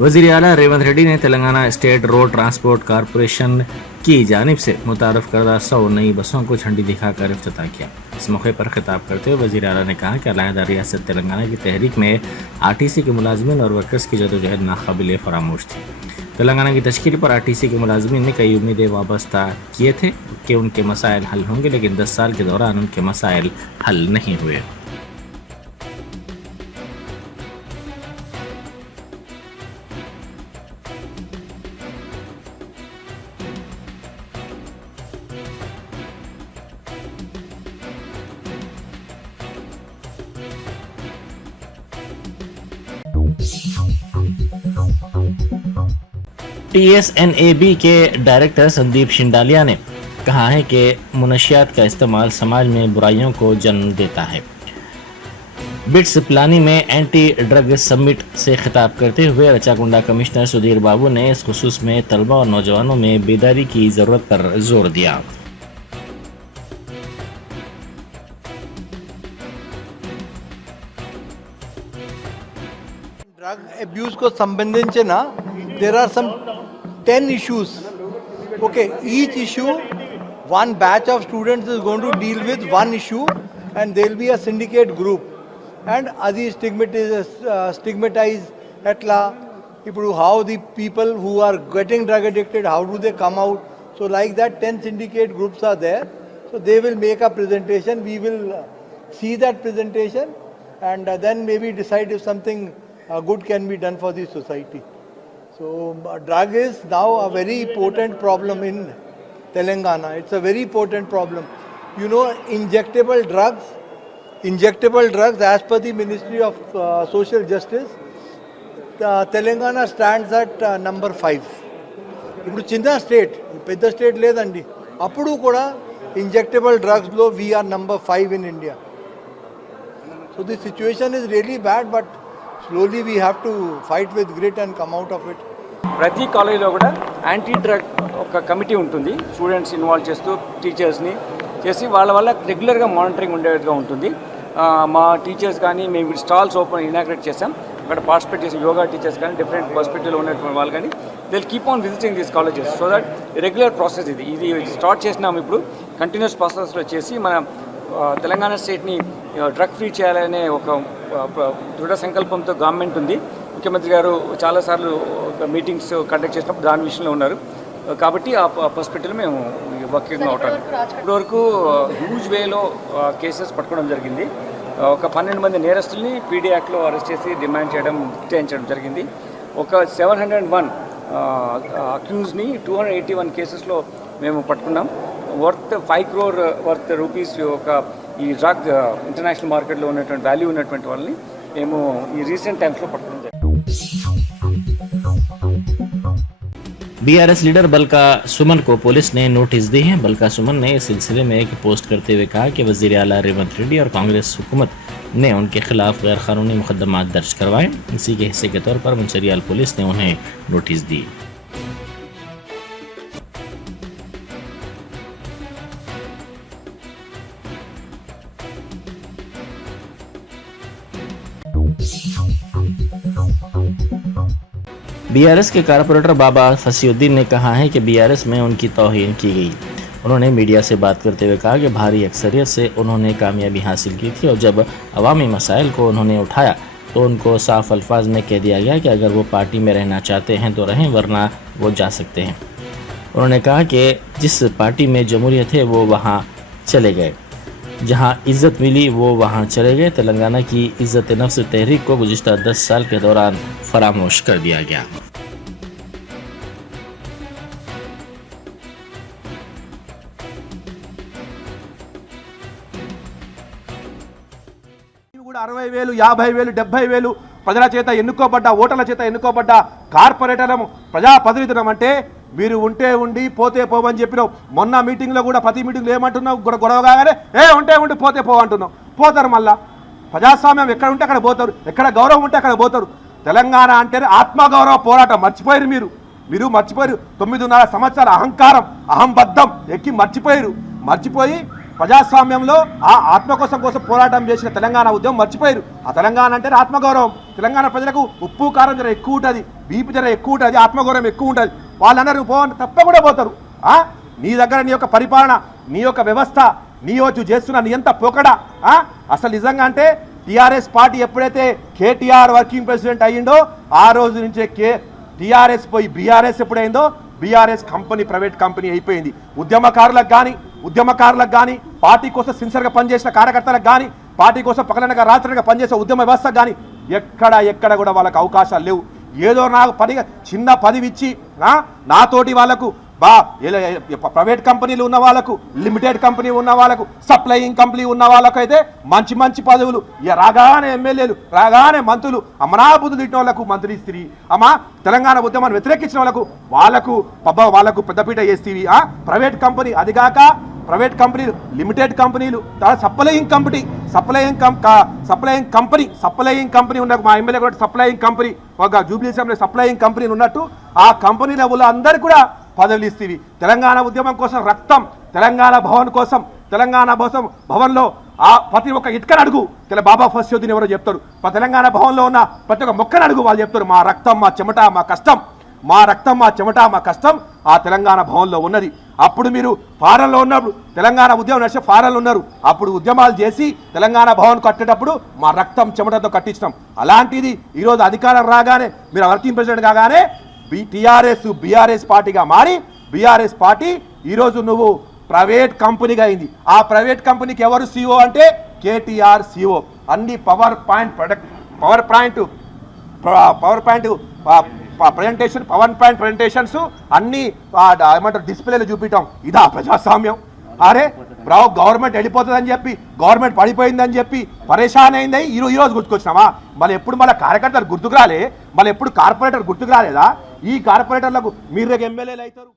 वज़ीर आला रेवंत रेड्डी ने Telangana state road transport corporation की जानिब से मुतारफ़ करदा 100 नई बसों को झंडी दिखाकर इफ्तिताह किया। इस मौके पर खिताब करते हुए वज़ीर आला ने कहा कि अलहदा रियासत तेलंगाना की तहरीक में RTC के मुलाजमीन और वर्कर्स की जदोजहद नाकाबिल फरामोश थी। तेलंगाना की तश्कील पर RTC के मुलाजमीन ने कई उम्मीदें वाबस्ता किए थे कि उनके मसाइल हल होंगे, लेकिन 10 साल के दौरान उनके मसाइल हल नहीं हुए। TSNAB के डायरेक्टर संदीप शिंडालिया ने कहा है कि मुनशियात का इस्तेमाल समाज में बुराइयों को जन्म देता है। बिट्स प्लानी में एंटी ड्रग समिट से खिताब करते हुए रचाकुंडा कमिश्नर सुधीर बाबू ने इस खुसूस में तलबा और नौजवानों में बेदारी की जरूरत पर जोर दिया। ड्रग अब्यूज को संबंधिंచి ना there are some 10 issues. Okay, each issue, one batch of students is going to deal with one issue, and there will be a syndicate group. And adi stigmatize etla. How the people who are getting drug addicted, how do they come out? So like that, 10 syndicate groups are there. So they will make a presentation. We will see that presentation, and then maybe decide if something good can be done for the society. So drug is now a very important problem in Telangana. It's a very important problem. You know, injectable drugs as per the Ministry of Social Justice, Telangana stands at number 5. ఇప్పుడు చిన్న state పెద్ద state లేదండి, అప్పుడు కూడా injectable డ్రగ్స్లో we నంబర్ 5 in India. So the situation is really bad, but slowly we have to fight with grit and come out of it. ప్రతి కాలేజీలో కూడా యాంటీ డ్రగ్ ఒక కమిటీ ఉంటుంది, స్టూడెంట్స్ ఇన్వాల్వ్ చేస్తూ టీచర్స్ని చేసి వాళ్ళ వల్ల రెగ్యులర్గా మానిటరింగ్ ఉండేట్టుగా ఉంటుంది. మా టీచర్స్ కానీ మేము స్టాల్స్ ఇనాగ్రేట్ చేసాం, అక్కడ పార్టిసిపేట్ చేసి యోగా టీచర్స్ కానీ డిఫరెంట్ పర్స్పెక్టివ్లో ఉన్నటువంటి వాళ్ళు కానీ they will keep on visiting these colleges. So that regular process ఇది స్టార్ట్ చేసినాము, ఇప్పుడు కంటిన్యూస్ ప్రాసెస్లో చేసి మన తెలంగాణ స్టేట్ని డ్రగ్ ఫ్రీ చేయాలనే ఒక దృఢ సంకల్పంతో గవర్నమెంట్ ఉంది. ముఖ్యమంత్రి గారు చాలాసార్లు మీటింగ్స్ కండక్ట్ చేసినప్పుడు దాని విషయంలో ఉన్నారు, కాబట్టి ఆ పర్స్పెక్టివ్లో మేము వర్కింగ్ అవుతాం. ఇప్పటివరకు హ్యూజ్ వేలో కేసెస్ పట్టుకోవడం జరిగింది. ఒక 12 మంది నేరస్తుల్ని పీడీ యాక్ట్లో అరెస్ట్ చేసి డిమాండ్ చేయడం, చేయించడం జరిగింది. ఒక 701 అక్యూజ్ని 281 కేసెస్లో మేము పట్టుకున్నాం. వర్త్ 5 crore వర్త్ రూపీస్ ఒక ఈ డ్రగ్ ఇంటర్నేషనల్ మార్కెట్లో ఉన్నటువంటి వాల్యూ ఉన్నటువంటి వాళ్ళని మేము ఈ రీసెంట్ టైమ్స్లో పట్టుకున్నాం. BRS लीडर बलका सुमन को पुलिस ने नोटिस दी है। बलका सुमन ने इस सिलसिले में एक पोस्ट करते हुए कहा कि वज़ीर आला रेवंत रेड्डी और कांग्रेस हुकूमत ने उनके खिलाफ गैर कानूनी मुकदमात दर्ज करवाए। इसी के हिस्से के तौर पर मंचरियाल पुलिस ने उन्हें नोटिस दी। BRS के कारपोरेटर बाबा फसीउद्दीन ने कहा है कि BRS में उनकी तौहीन की गई। उन्होंने मीडिया से बात करते हुए कहा कि भारी अक्सरियत से उन्होंने कामयाबी हासिल की थी और जब अवामी मसाइल को उन्होंने उठाया तो उनको साफ अल्फाज में कह दिया गया कि अगर वो पार्टी में रहना चाहते हैं तो रहें, वरना वो जा सकते हैं। उन्होंने कहा कि जिस पार्टी में जमहूरियत है वो वहाँ चले गए, जहाँ इज़्ज़त मिली वो वहाँ चले गए। तेलंगाना की इज़्ज़त नफ्स तहरीक को गुज़िश्ता 10 साल के दौरान फरामोश कर दिया गया। కూడా 60,000, 50,000, 70,000 ప్రజల చేత ఎన్నుకోబడ్డ, ఓటర్ల చేత ఎన్నుకోబడ్డ కార్పొరేటర్లు ప్రజాప్రతినిధులం అంటే మీరు ఉంటే ఉండి పోతే పోవని చెప్పినావు. మొన్న మీటింగ్లో కూడా ప్రతి మీటింగ్లో ఏమంటున్నావు, గొడవ కాగానే ఉంటే ఉండి పోతే పోవంటున్నావు. పోతారు, మళ్ళా ప్రజాస్వామ్యం ఎక్కడ ఉంటే అక్కడ పోతారు, ఎక్కడ గౌరవం ఉంటే అక్కడ పోతారు. తెలంగాణ అంటేనే ఆత్మగౌరవ పోరాటం. మర్చిపోయారు మీరు మర్చిపోయారు. 9.5 సంవత్సరాల అహంకారం, అహంబద్ధం ఎక్కి మర్చిపోయి ప్రజాస్వామ్యంలో ఆ ఆత్మ కోసం పోరాటం చేసిన తెలంగాణ ఉద్యమం మర్చిపోయారు. ఆ తెలంగాణ అంటే ఆత్మగౌరవం. తెలంగాణ ప్రజలకు ఉప్పు కారం జర ఎక్కువ ఉంటుంది, బీపీ జర ఎక్కువ ఉంటుంది, ఆత్మగౌరవం ఎక్కువ ఉంటుంది. వాళ్ళందరూ తప్పకుండా పోతారు. నీ దగ్గర నీ యొక్క పరిపాలన, నీ యొక్క వ్యవస్థ, నీ వచ్చి చేస్తున్న నీ ఎంత పోకడా. అసలు నిజంగా అంటే టీఆర్ఎస్ పార్టీ ఎప్పుడైతే కేటీఆర్ వర్కింగ్ ప్రెసిడెంట్ అయ్యిండో ఆ రోజు నుంచే టీఆర్ఎస్ పోయి బీఆర్ఎస్ ఎప్పుడైందో బీఆర్ఎస్ కంపెనీ ప్రైవేట్ కంపెనీ అయిపోయింది. ఉద్యమకారులకు కానీ పార్టీ కోసం సిన్సియర్గా పనిచేసిన కార్యకర్తలకు కానీ పార్టీ కోసం పగలనగా రాత్రిగా పనిచేసే ఉద్యమ వ్యవస్థ కానీ ఎక్కడ కూడా వాళ్ళకి అవకాశాలు లేవు. ఏదో నాకు చిన్న పదవి ఇచ్చి నాతోటి వాళ్ళకు ప్రైవేట్ కంపెనీలు ఉన్న వాళ్ళకు, లిమిటెడ్ కంపెనీ ఉన్న వాళ్ళకు, సప్లయింగ్ కంపెనీ ఉన్న వాళ్ళకు అయితే మంచి పదవులు, రాగానే ఎమ్మెల్యేలు, రాగానే మంత్రులు, అమరాబుద్ధులు తిట్టిన వాళ్ళకు మంత్రి ఇస్త్రీ, తెలంగాణ ఉద్యమాన్ని వ్యతిరేకించిన వాళ్ళకు పెద్దపీట వేస్తీవి. ప్రైవేట్ కంపెనీ, అదిగాక ప్రైవేట్ కంపెనీలు, లిమిటెడ్ కంపెనీలు, సప్లయింగ్ కంపెనీ ఉన్న మా ఎమ్మెల్యే కూడా సప్లయింగ్ కంపెనీ, ఒక జూబ్లీస్ సప్లయింగ్ కంపెనీ ఉన్నట్టు ఆ కంపెనీల అందరికీ కూడా పదవులు ఇస్తేవి. తెలంగాణ ఉద్యమం కోసం రక్తం, తెలంగాణ భవన్లో ప్రతి ఒక్క ఇటుకను అడుగు, బాబా ఫస్యుద్దీన్ ఎవరో చెప్తారు. తెలంగాణ భవన్లో ఉన్న ప్రతి ఒక్క మొక్కను అడుగు, వాళ్ళు చెప్తారు మా రక్తం మా చెమట మా కష్టం ఆ తెలంగాణ భవన్లో ఉన్నది. అప్పుడు మీరు ఫారెన్లో ఉన్నప్పుడు, తెలంగాణ ఉద్యమం నడిచే ఫారెన్లో ఉన్నారు, అప్పుడు ఉద్యమాలు చేసి తెలంగాణ భవన్ కట్టేటప్పుడు మా రక్తం చెమటతో కట్టించినాం. అలాంటిది ఈరోజు అధికారం రాగానే మీరు వర్కింగ్ ప్రెసిడెంట్ కాగానే బీఆర్ఎస్ పార్టీగా మారి బీఆర్ఎస్ పార్టీ ఈరోజు నువ్వు ప్రైవేట్ కంపెనీగా అయింది. ఆ ప్రైవేట్ కంపెనీకి ఎవరు సిఓ అంటే కేటీఆర్ సిఓ. అన్ని పవర్ పాయింట్ ప్రజెంటేషన్స్ అన్ని ఏమంటారు డిస్ప్లేలు చూపించడం. ఇదా ప్రజాస్వామ్యం? అరే గవర్నమెంట్ వెళ్ళిపోతుందని చెప్పి, గవర్నమెంట్ పడిపోయిందని చెప్పి పరేషాన్ అయింది. ఈరోజు గుర్తుకొచ్చినామా? మళ్ళీ కార్యకర్తలు గుర్తుకు రాలే, మళ్ళీ ఎప్పుడు కార్పొరేటర్ గుర్తుకు రాలేదా? ఈ కార్పొరేటర్లకు మీరు రేపు ఎమ్మెల్యేలు అవుతారు.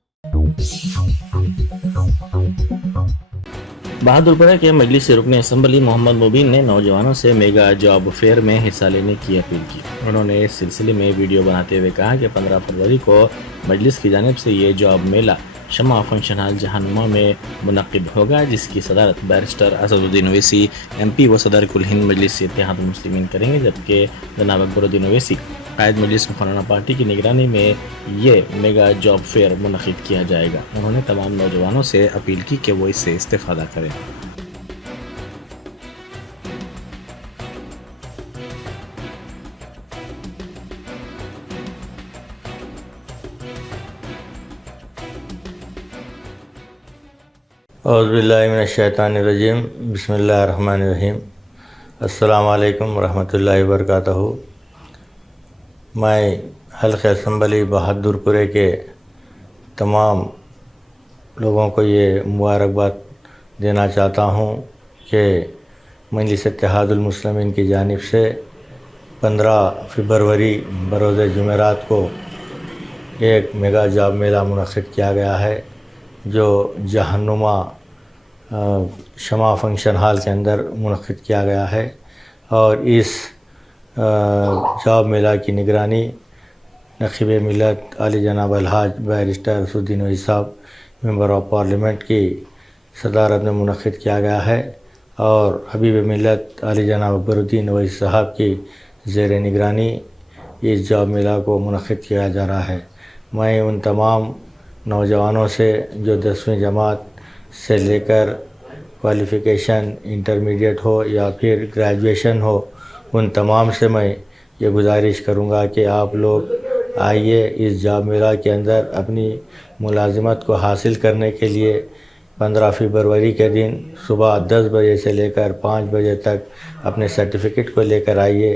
बहादुरपुरा के मजलिस रुकन असम्बली मोहम्मद मुबीन ने नौजवानों से मेगा जॉब फेयर में हिस्सा लेने की अपील की। उन्होंने इस सिलसिले में वीडियो बनाते हुए कहा कि 15 फरवरी को मजलिस की जानिब से ये जॉब मेला शमा फंक्शन हॉल जहानुमा में मुनक़िद होगा, जिसकी सदारत बैरिस्टर असदुद्दीन ओवैसी MP व सदर कुल हिंद मजलिस इत्तेहाद मुस्लिमीन करेंगे, जबकि जनाब अकबरुद्दीन ओवैसी कायद मजलिस मुखर्रना पार्टी की निगरानी में ये मेगा जॉब फेयर मुनक़िद किया जाएगा। उन्होंने तमाम नौजवानों से अपील की कि वो इससे इस्तेफ़ादा करें। औज़ुबिल्लाहिमिनश्शैतानिर्रजीम बिस्मिल्लाहिर्रहमानिर्रहीम अस्सलामु अलैकुम वरहमतुल्लाहि वबरकातुहू। मैं हल्क़े असम्बली बहादुरपुरे के तमाम लोगों को ये मुबारकबाद देना चाहता हूँ कि मजलिस इत्तेहादुल मुस्लिमीन की जानिब से 15 फरवरी बरोज़ जुमेरात को एक मेगा जॉब मेला मुनक़िद किया गया है, जो जहानुमा शमा फंक्शन हॉल के अंदर मुनक़िद किया गया है। और इस जॉब मेला की निगरानी नक़ीब मिलत आली जनाब अलहाज बैरिस्टर असदुद्दीन ओवैसी साहब मेंबर ऑफ पार्लियामेंट की सदारत में मुनक़िद किया गया है और हबीब मिलत आली जनाब अकबरुद्दीन ओवैसी साहब की ज़ेर निगरानी इस जॉब मेला को मुनक़िद किया जा रहा है। मैं उन तमाम नौजवानों से जो 10वीं जमात से लेकर क्वालिफ़िकेशन इंटरमीडिएट हो या फिर ग्रेजुएशन हो, उन तमाम से मैं ये गुजारिश करूँगा कि आप लोग आइए इस जॉब मेला के अंदर अपनी मुलाजिमत को हासिल करने के लिए 15 फरवरी के दिन सुबह 10 बजे से लेकर 5 बजे तक अपने सर्टिफिकेट को लेकर आइए।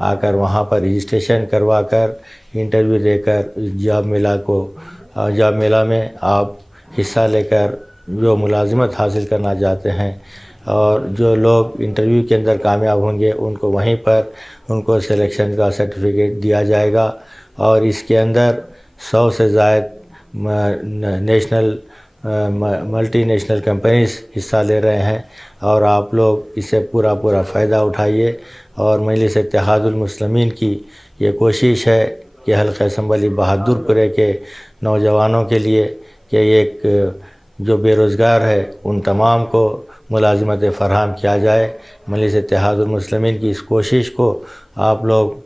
आकर वहाँ पर रजिस्ट्रेशन करवा कर इंटरव्यू देकर इस जॉब मेला में आप हिस्सा लेकर जो मुलाजिमत हासिल करना चाहते हैं और जो लोग इंटरव्यू के अंदर कामयाब होंगे उनको वहीं पर उनको सिलेक्शन का सर्टिफिकेट दिया जाएगा। और इसके अंदर 100 से ज़ायद मल्टीनेशनल कंपनीज़ हिस्सा ले रहे हैं और आप लोग इससे पूरा फ़ायदा उठाइए। और मजलिस इत्तेहादुल मुस्लिमीन की ये कोशिश है कि हल्क़े असम्बली बहादुरपुरे के नौजवानों के लिए कि एक जो बेरोज़गार है उन तमाम को मुलाजिमत फ़राहम किया जाए। मजलिस इत्तेहादुल मुस्लिमीन की इस कोशिश को आप लोग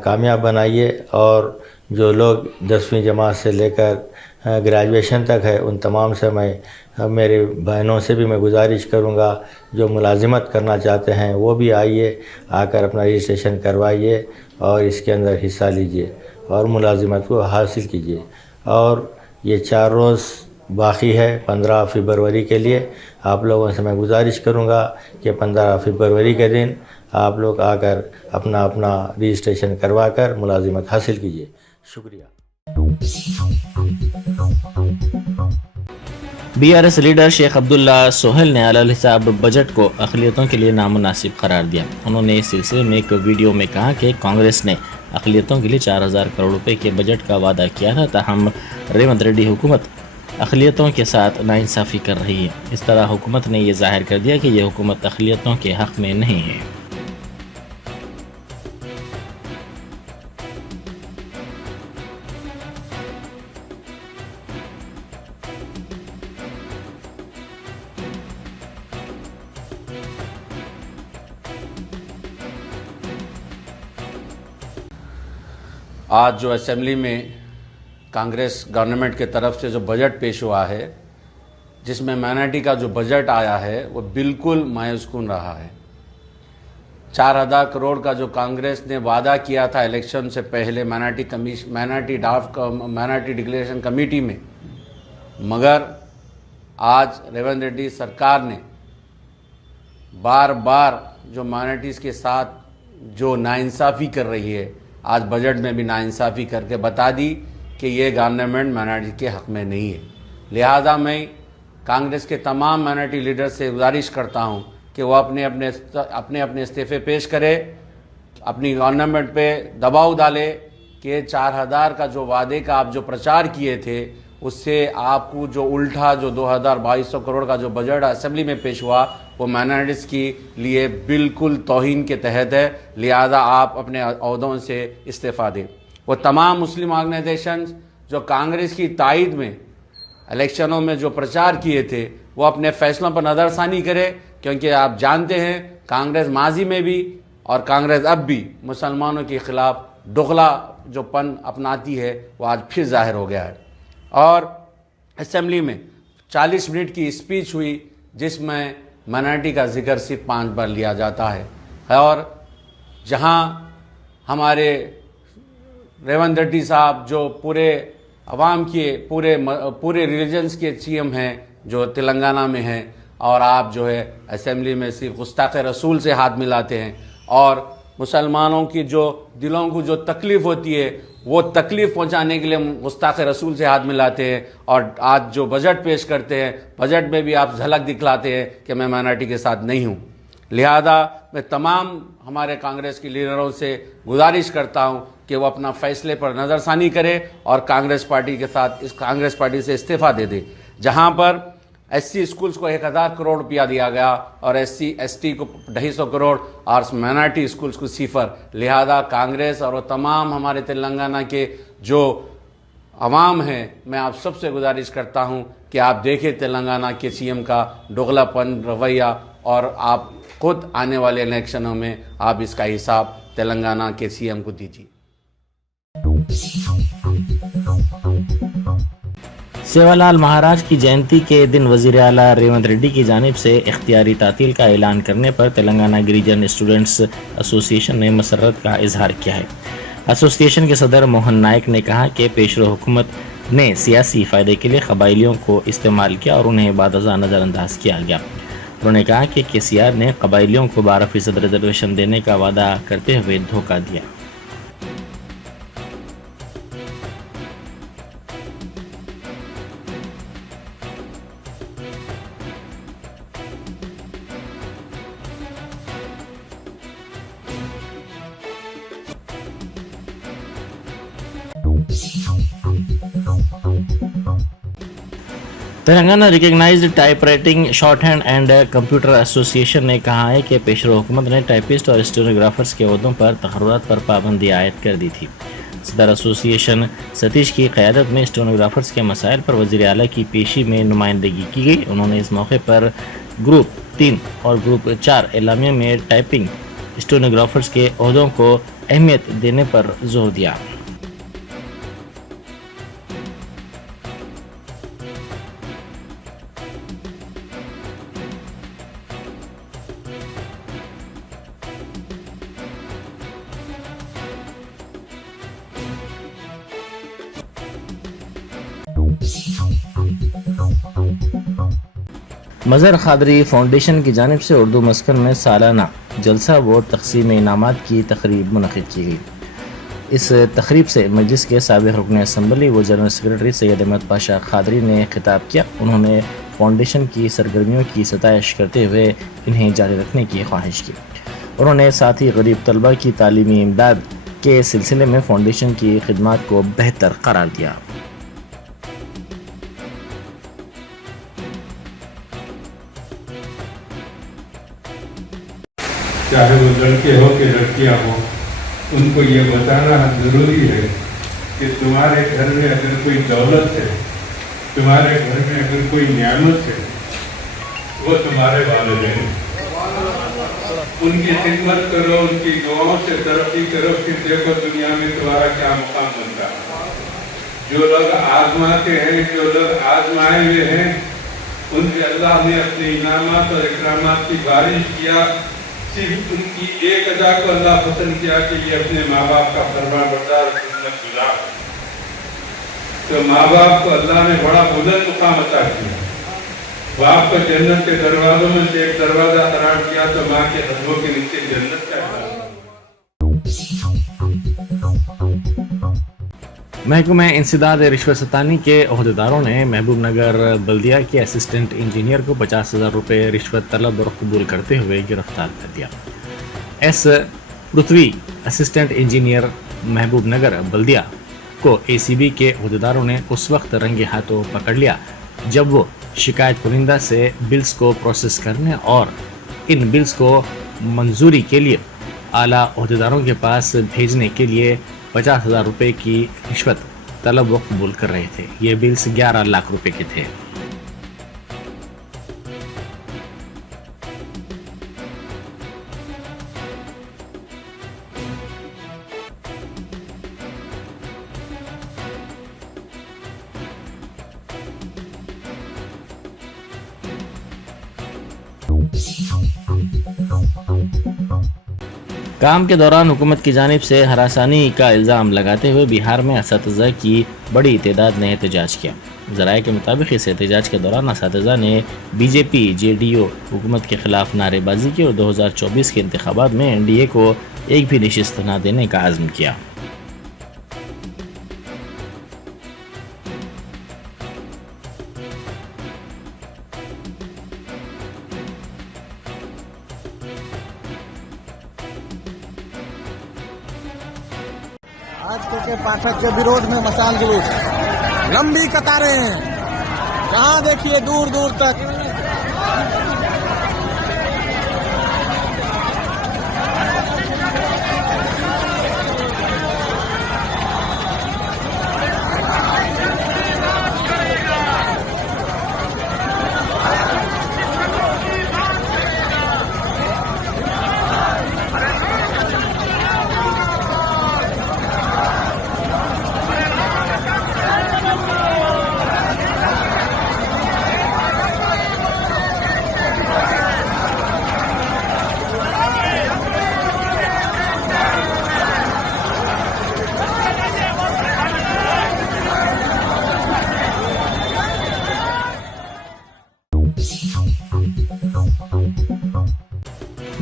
कामयाब बनाइए और जो लोग 10वीं जमात से लेकर ग्रेजुएशन तक है उन तमाम से मैं मेरे बहनों से भी मैं गुजारिश करूंगा जो मुलाजिमत करना चाहते हैं वो भी आइए, आकर अपना रजिस्ट्रेशन करवाइए और इसके अंदर हिस्सा लीजिए और मुलाजिमत को हासिल कीजिए। और ये 4 रोज़ बाकी है 15 फरवरी के लिए। आप लोगों से मैं गुजारिश करूंगा कि 15 फरवरी के दिन आप लोग आकर अपना अपना रजिस्ट्रेशन करवा कर मुलाजिमत हासिल कीजिए। शुक्रिया। बीआरएस लीडर शेख अब्दुल्ला सोहेल ने अलल हिसाब बजट को अक़लियतों के लिए नामुनासिब करार दिया। उन्होंने इस सिलसिले में एक वीडियो में कहा कि कांग्रेस ने अक़लियतों के लिए 4000 करोड़ रुपए के बजट का वादा किया था, ताहम रेवंत रेड्डी हुकूमत अक़लियतों के साथ नाइंसाफ़ी कर रही है। इस तरह हुकूमत ने यह ज़ाहिर कर दिया कि यह हुकूमत अक़लियतों के हक़ में नहीं है। आज जो असेंबली में कांग्रेस गवर्नमेंट के तरफ से जो बजट पेश हुआ है, जिसमें माइनॉरिटी का जो बजट आया है वो बिल्कुल मायूसकुन रहा है। 4000 करोड़ का जो कांग्रेस ने वादा किया था इलेक्शन से पहले माइनॉरिटी डिक्लेरेशन कमेटी में, मगर आज रेवंत रेड्डी सरकार ने बार बार जो माइनॉरिटीज़ के साथ जो नाइंसाफ़ी कर रही है, आज बजट में भी नाइंसाफ़ी करके बता दी कि ये गवर्नमेंट माइनॉरिटी के हक़ में नहीं है। लिहाजा मैं कांग्रेस के तमाम माइनॉरिटी लीडर से गुजारिश करता हूं कि वो अपने अपने इस्तीफ़े पेश करे, अपनी गवर्नमेंट पे दबाव डाले कि 4000 का जो वादे का आप जो प्रचार किए थे उससे आपको जो उल्टा जो 2200 करोड़ का जो बजट असेंबली में पेश हुआ वो माइनॉरिटीज़ के लिए बिल्कुल तौहीन के तहत है। लिहाजा आप अपने ओहदों से इस्तीफ़ा दें। वो तमाम मुस्लिम ऑर्गेनाइजेशंस जो कांग्रेस की तायद में इलेक्शनों में जो प्रचार किए थे वो अपने फैसलों पर नज़रसानी करे, क्योंकि आप जानते हैं कांग्रेस माजी में भी और कांग्रेस अब भी मुसलमानों के ख़िलाफ़ दोगला जो पन अपनाती है वो आज फिर ज़ाहिर हो गया है। और असेंबली में 40 मिनट की स्पीच हुई जिसमें माइनॉरिटी का जिक्र सिर्फ 5 बार लिया जाता है, और जहां हमारे रेवंत रेड्डी साहब जो पूरे अवाम के पूरे रिलीजन्स के सीएम हैं जो तेलंगाना में हैं, और आप जो है असेंबली में सिर्फ गुस्ताख़ रसूल से हाथ मिलाते हैं और मुसलमानों की जो दिलों को जो तकलीफ़ होती है वो तकलीफ़ पहुंचाने के लिए गुस्ताख़ रसूल से हाथ मिलाते हैं। और आज जो बजट पेश करते हैं, बजट में भी आप झलक दिखलाते हैं कि मैं माइनॉरिटी के साथ नहीं हूं। लिहाजा मैं तमाम हमारे कांग्रेस के लीडरों से गुजारिश करता हूं कि वो अपना फैसले पर नज़रसानी करे और कांग्रेस पार्टी से इस्तीफ़ा दे दे। जहां पर एससी स्कूल्स को 1000 करोड़ रुपया दिया गया और एससी एसटी को 250 करोड़ और माइनॉरिटी स्कूल्स को 0। लिहाजा कांग्रेस और तमाम हमारे तेलंगाना के जो अवाम हैं, मैं आप सबसे गुजारिश करता हूं कि आप देखें तेलंगाना के सीएम का दोगलापन रवैया, और आप खुद आने वाले इलेक्शनों में आप इसका हिसाब तेलंगाना के सीएम को दीजिए। सेवालाल महाराज की जयंती के दिन वज़ीर आला रेवंत रेड्डी की जानिब से इख्तियारी तातील का ऐलान करने पर तेलंगाना गिरिजन स्टूडेंट्स एसोसिएशन ने मसरत का इजहार किया है। एसोसिएशन के सदर मोहन नायक ने कहा कि पेशरो हुकूमत ने सियासी फ़ायदे के लिए कबाइलियों को इस्तेमाल किया और उन्हें बादज़ा नज़रअंदाज किया गया। उन्होंने कहा कि केसीआर ने कबाइलियों को 12% रिजर्वेशन देने का वादा करते हुए धोखा दिया। Telangana recognised typewriting shorthand and computer association ने कहा है कि पेशरो हुकूमत ने टाइपिस्ट और स्टेनोग्राफर्स के ओहदों पर तकर्रुरात पर पाबंदी आयद कर दी थी। सदर एसोसिएशन सतीश की क़यादत में स्टेनोग्राफर्स के मसाइल पर वज़ीर आला की पेशी में नुमाइंदगी की गई। उन्होंने इस मौके पर ग्रुप 3 और ग्रुप 4 एलामिया में टाइपिंग स्टेनोग्राफर्स के ओहदों को अहमियत देने पर जोर दिया। मज़हर क़ादरी फाउंडेशन की जानिब से उर्दू मस्कन में सालाना जलसा व तक़सीम इनामात की तकरीब मुनक़िद की गई। इस तकरीब से मजलिस के साबिक़ रुकन असम्बली व जनरल सेक्रेटरी सैयद अहमद पाशा क़ादरी ने खिताब किया। उन्होंने फाउंडेशन की सरगर्मियों की सताइश करते हुए इन्हें जारी रखने की ख्वाहिश की। उन्होंने साथ ही गरीब तलबा की तालीमी इमदाद के सिलसिले में फाउंडेशन की खिदमात को बेहतर करार दिया। चाहे वो लड़के हो कि लड़कियां हो, उनको ये बताना ज़रूरी है कि तुम्हारे घर में अगर कोई दौलत है, तुम्हारे घर में अगर कोई नियामत है, वो तुम्हारे वालिदैन। उनकी खिदमत करो, उनकी दुआओं से तरक्की करो, फिर देखो दुनिया में तुम्हारा क्या मुकाम बनता है। जो लोग आजमाते हैं, जो लोग आजमाए हुए हैं, उनके अल्लाह ने अपने इनामात और इकरामात की बारिश किया। सिर्फ उनकी एक अदा को अल्लाह पसंद किया कि ये अपने माँ बाप का फरमाबरदार सुन्नत गुज़ार। तो माँ बाप को अल्लाह ने बड़ा बुलंद मुकाम अता किया। बाप को जन्नत के दरवाजों में से एक दरवाजा करार किया, तो माँ के कदमों के नीचे जन्नत का। महकमा इंसदाद रिश्वत सतानी के अहदेदारों ने महबूब नगर बल्दिया के असिस्टेंट इंजीनियर को 50,000 रुपये रिश्वत तलब और कबूल करते हुए गिरफ्तार कर दिया। एस पृथ्वी असिस्टेंट इंजीनियर महबूब नगर बल्दिया को ACB के अहदेदारों ने उस वक्त रंगे हाथों पकड़ लिया जब वो शिकायत कुनिंदा से बिल्स को प्रोसेस करने और इन बिल्स को मंजूरी के लिए आला अहदेदारों के पास भेजने के लिए 50,000 रुपये की रिश्वत तलब व कबूल कर रहे थे। ये बिल्स 11 लाख रुपए के थे। काम के दौरान हुकूमत की जानिब से हरासानी का इल्ज़ाम लगाते हुए बिहार में असातिज़ा की बड़ी तादाद ने एहतजाज किया। ज़राए के मुताबिक इस एहतजाज के दौरान असातिज़ा ने BJP JDO हुकूमत के खिलाफ नारेबाजी की और 2024 के इंतखाबात में NDA को एक भी नशिस्त न देने का आज़म किया। आज के पाठक के विरोध में मशाल जुलूस, लंबी कतारें, यहाँ देखिए दूर दूर तक।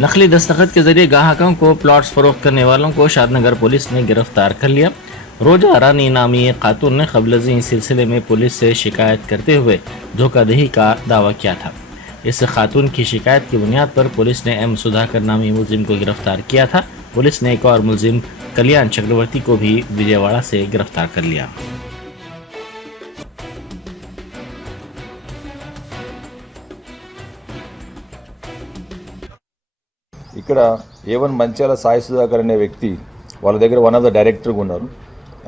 नकली दस्तखत के जरिए ग्राहकों को प्लॉट्स फरोख्त करने वालों को शादनगर पुलिस ने गिरफ्तार कर लिया। रोजा रानी नामी खातून ने क़ब्ल इस सिलसिले में पुलिस से शिकायत करते हुए धोखाधड़ी का दावा किया था। इस खातून की शिकायत की बुनियाद पर पुलिस ने M सुधाकर नामी मुलजिम को गिरफ्तार किया था। पुलिस ने एक और मुलजिम कल्याण चक्रवर्ती को भी विजयवाड़ा से गिरफ्तार कर लिया। ఇక్కడ A1 మంచాల సాయి సుధాకర్ అనే వ్యక్తి వాళ్ళ దగ్గర వన్ ఆఫ్ ద డైరెక్టర్గా ఉన్నారు.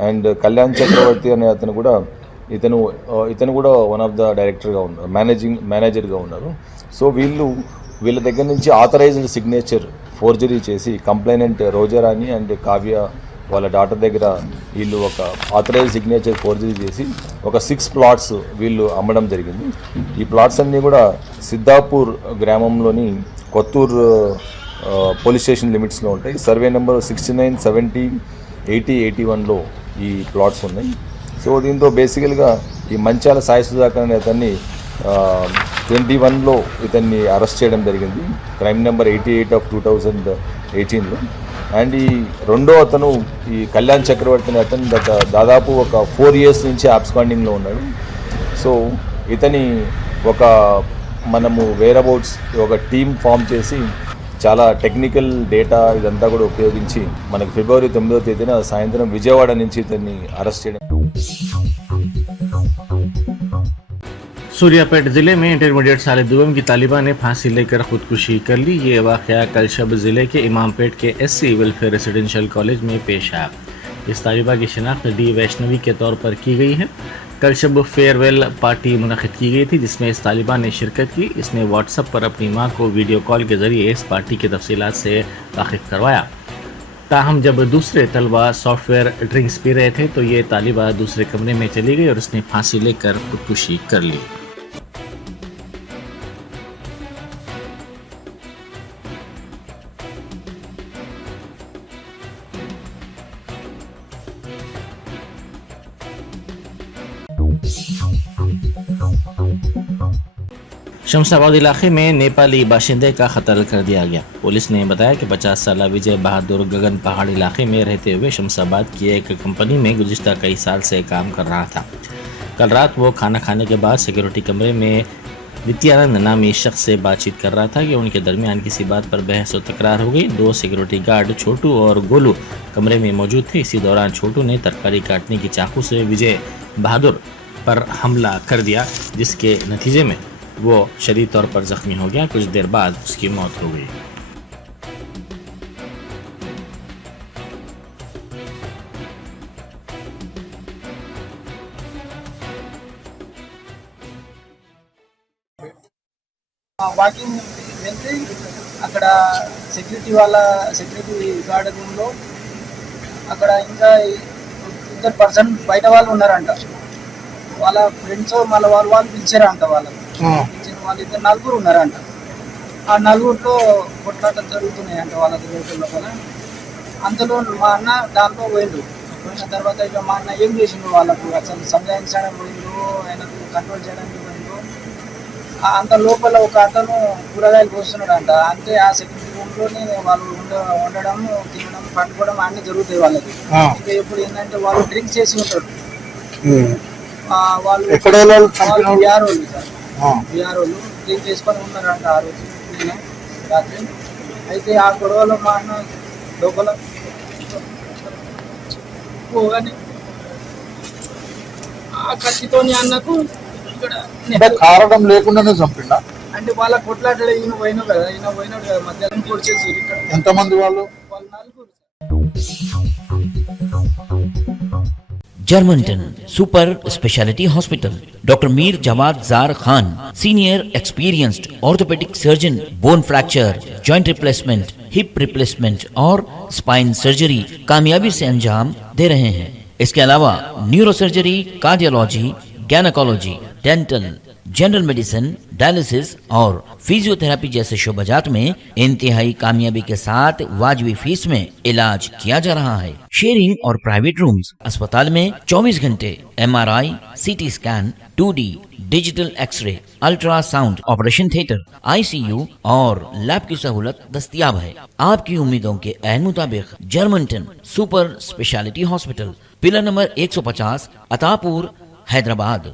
అండ్ కళ్యాణ్ చక్రవర్తి అనే అతను కూడా ఇతను కూడా వన్ ఆఫ్ ద డైరెక్టర్గా ఉన్నారు, మేనేజర్గా ఉన్నారు. సో వీళ్ళ దగ్గర నుంచి ఆథరైజ్డ్ సిగ్నేచర్ ఫోర్జరీ చేసి కంప్లైనెంట్ రోజారాణి అండ్ కావ్య వాళ్ళ డాటర్ దగ్గర వీళ్ళు ఒక ఆథరైజ్ సిగ్నేచర్ ఫోర్జరీ చేసి ఒక 6 ప్లాట్స్ వీళ్ళు అమ్మడం జరిగింది. ఈ ప్లాట్స్ అన్నీ కూడా సిద్ధాపూర్ గ్రామంలోని కొత్తూరు పోలీస్ స్టేషన్ లిమిట్స్లో ఉంటాయి. సర్వే నెంబర్ 69, 70, 80, 81లో ఈ ప్లాట్స్ ఉన్నాయి. సో దీంతో బేసికల్గా ఈ మంచాల సాయి సుధాకర్ అనే అతన్ని 21లో ఇతన్ని అరెస్ట్ చేయడం జరిగింది, క్రైమ్ నెంబర్ 88 ఆఫ్ 2018లో. అండ్ ఈ రెండో అతను ఈ కళ్యాణ్ చక్రవర్తి అనే అతను దాదాపు ఒక 4 years నుంచి అబ్స్కాండింగ్లో ఉన్నాడు. సో ఇతని మనము వేరబౌట్స్ ఒక టీమ్ ఫామ్ చేసి చాలా టెక్నికల్ డేటా ఇదంతా కూడా ఉపయోగించి మనకు ఫిబ్రవరి 9వ తేదీన సాయంత్రం విజయవాడ నుంచి ఇతన్ని అరెస్ట్ చేయడం. सूर्यापेट ज़िले में इंटरमीडिएट साल दुवम की तालिबा ने फांसी लेकर खुदकुशी कर ली। ये वाक़या कल शब ज़िले के इमामपेट के SC वेलफेयर रेसिडेंशियल कॉलेज में पेश आया। इस तालिबा की शिनाख्त डी वैष्णवी के तौर पर की गई है। कल शब फेयरवेल पार्टी मुनक़िद की गई थी जिसमें इस तालिबा ने शिरकत की। इसने व्हाट्सएप पर अपनी मां को वीडियो कॉल के ज़रिए इस पार्टी की तफसीलात से वाकिफ़ करवाया। ताहम जब दूसरे तलबा सॉफ्टवेयर ड्रिंक्स पी रहे थे तो ये तालिबा दूसरे कमरे में चली गई और उसने फांसी लेकर खुदकुशी कर ली। शमशाबाद इलाके में नेपाली बाशिंदे का कत्ल कर दिया गया। पुलिस ने बताया कि 50 साल विजय बहादुर गगन पहाड़ इलाके में रहते हुए शमशाबाद की एक कंपनी में गुज़िश्ता कई साल से काम कर रहा था। कल रात वो खाना खाने के बाद सिक्योरिटी कमरे में नित्यानंद नामी शख्स से बातचीत कर रहा था कि उनके दरमियान किसी बात पर बहस और तकरार हो गई। 2 सिक्योरिटी गार्ड छोटू और गोलू कमरे में मौजूद थे। इसी दौरान छोटू ने तरकारी काटने की चाकू से विजय बहादुर पर हमला कर दिया, जिसके नतीजे में वो शदीद तौर पर जख्मी हो गया। कुछ देर बाद उसकी मौत हो गई। వాకింగ్ వెళ్తే అక్కడ సెక్యూరిటీ గార్డ్ రూమ్లో అక్కడ ఇంకా 2 పర్సన్ బయట వాళ్ళు ఉన్నారంట. వాళ్ళ ఫ్రెండ్స్ మళ్ళీ వాళ్ళు పిలిచారంట. పిలిచిన వాళ్ళు 4 ఉన్నారంట. ఆ 4తో కొట్లాటలు జరుగుతున్నాయంట వాళ్ళ లోపల. అంతలో మా అన్న దాంట్లో పోయిన తర్వాత ఇక మా అన్న ఏం చేసిండు వాళ్ళకు అసలు సంజాయించడం పోయిండు, ఆయనకు కంట్రోల్ చేయడానికి పోయిండు. అంత లోపల ఒక అతను కూరగాయలు కోస్తున్నాడంట. అంటే ఆ సెక్యూరిటీ రూమ్లోనే వాళ్ళు ఉండడం, తినడం, పట్టుకోవడం అన్నీ జరుగుతాయి వాళ్ళకి. ఇంకా ఇప్పుడు ఏంటంటే వాళ్ళు డ్రింక్ చేసి ఉంటారు. వాళ్ళు బీఆర్ వాళ్ళు డ్రింక్ చేసుకొని ఉన్నారంట ఆ రోజు రాత్రి. అయితే ఆ గొడవలో మా అన్న లోపల పోగానే ఆ కత్తితోని అన్నకు కారణం లేకుండానే చంపిండా అంటే వాళ్ళ కొట్లాటలు ఈయన పోయినాడు కదా మధ్యాహ్నం పొడిచేసి. ఎంతమంది వాళ్ళు? 4. Germanton super speciality hospital, doctor Mir Jawad Jar Khan, senior experienced orthopaedic surgeon, bone fracture, joint replacement, hip replacement और स्पाइन सर्जरी कामयाबी से अंजाम दे रहे हैं। इसके अलावा neuro surgery, cardiology, gynaecology, dental, general medicine, dialysis और फिजियोथेरेपी जैसे शोबाजात में इंतहाई कामयाबी के साथ वाजबी फीस में इलाज किया जा रहा है। शेयरिंग और प्राइवेट रूम्स। अस्पताल में 24 घंटे MRI, CT scan, 2D digital x-ray, ultrasound, operation theatre, ICU और लैब की सहूलत दस्तयाब है। आपकी उम्मीदों के ऐन मुताबिक Germanton super speciality hospital, pillar number 150, Attapur, Hyderabad.